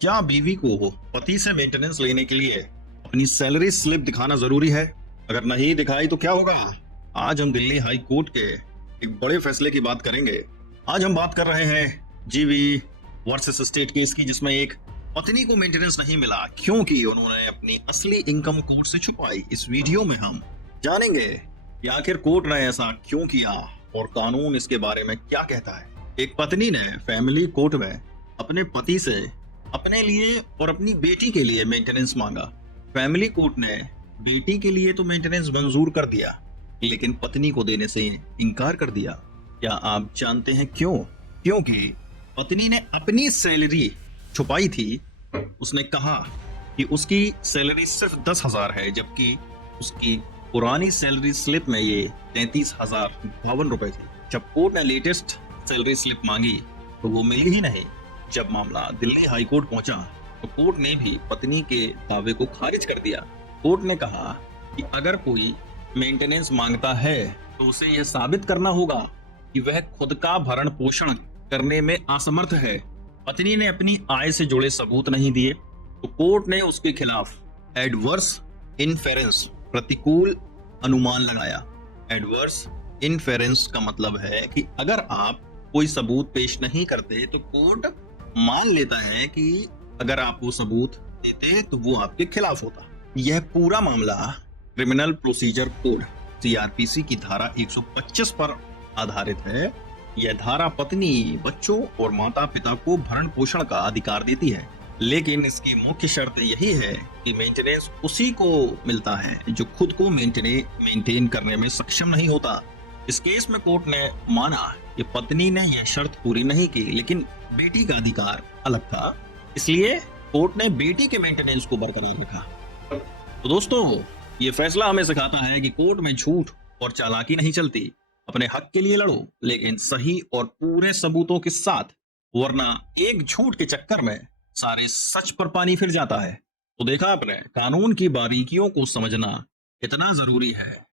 क्या बीवी को पति से मेंटेनेंस लेने के लिए अपनी सैलरी स्लिप दिखाना जरूरी है? अगर नहीं दिखाई तो क्या होगा? आज हम दिल्ली हाई कोर्ट के एक बड़े फैसले की बात करेंगे। आज हम बात कर रहे हैं जीवी वर्सेस स्टेट केस की, जिसमें एक पत्नी को मेंटेनेंस नहीं मिला क्योंकि उन्होंने अपनी असली इनकम कोर्ट से छुपाई। इस वीडियो में हम जानेंगे कि आखिर कोर्ट ने ऐसा क्यों किया और कानून इसके बारे में क्या कहता है। एक पत्नी ने फैमिली कोर्ट में अपने पति से अपने लिए और अपनी बेटी के लिए मेंटेनेंस मांगा। फैमिली कोर्ट ने बेटी के लिए तो मेंटेनेंस मंजूर कर दिया, लेकिन पत्नी को देने से इनकार कर दिया। क्या आप जानते हैं क्यों? क्योंकि पत्नी ने अपनी सैलरी छुपाई थी। उसने कहा कि उसकी सैलरी सिर्फ 10,000 है, जबकि उसकी पुरानी सैलरी स्लिप में ये 33,052 रुपए थी। जब कोर्ट ने लेटेस्ट सैलरी स्लिप मांगी तो वो मिली ही नहीं। जब मामला दिल्ली हाई कोर्ट पहुंचा तो कोर्ट ने भी पत्नी के दावे को खारिज कर दिया। कोर्ट ने कहा कि अगर कोई मेंटेनेंस मांगता है तो उसे यह साबित करना होगा कि वह खुद का भरण पोषण करने में असमर्थ है। पत्नी ने अपनी आय से जुड़े सबूत नहीं दिए तो कोर्ट ने उसके खिलाफ एडवर्स इनफेरेंस, प्रतिकूल अनुमान लगाया। एडवर्स इनफेरेंस का मतलब है कि अगर आप कोई सबूत पेश नहीं करते तो कोर्ट मान लेता है कि अगर आप वो सबूत देते तो वो आपके खिलाफ होता। यह पूरा मामला क्रिमिनल प्रोसीजर कोड सीआरपीसी की धारा 125 पर आधारित है। यह धारा पत्नी, बच्चों और माता पिता को भरण पोषण का अधिकार देती है, लेकिन इसकी मुख्य शर्त यही है कि मेंटेनेंस उसी को मिलता है जो खुद को मेंटेन करने में सक्षम नहीं होता। इस केस में कोर्ट ने माना कि पत्नी ने यह शर्त पूरी नहीं की, लेकिन बेटी का अधिकार अलग था, इसलिए कोर्ट ने बेटी के मेंटेनेंस को बरकरार रखा। तो दोस्तों, ये फैसला हमें सिखाता है कि कोर्ट में झूठ और चालाकी नहीं चलती। अपने हक के लिए लड़ो, लेकिन सही और पूरे सबूतों के साथ, वरना एक झूठ के चक्कर में सारे सच पर पानी फिर जाता है। तो देखा आपने, कानून की बारीकियों को समझना कितना जरूरी है।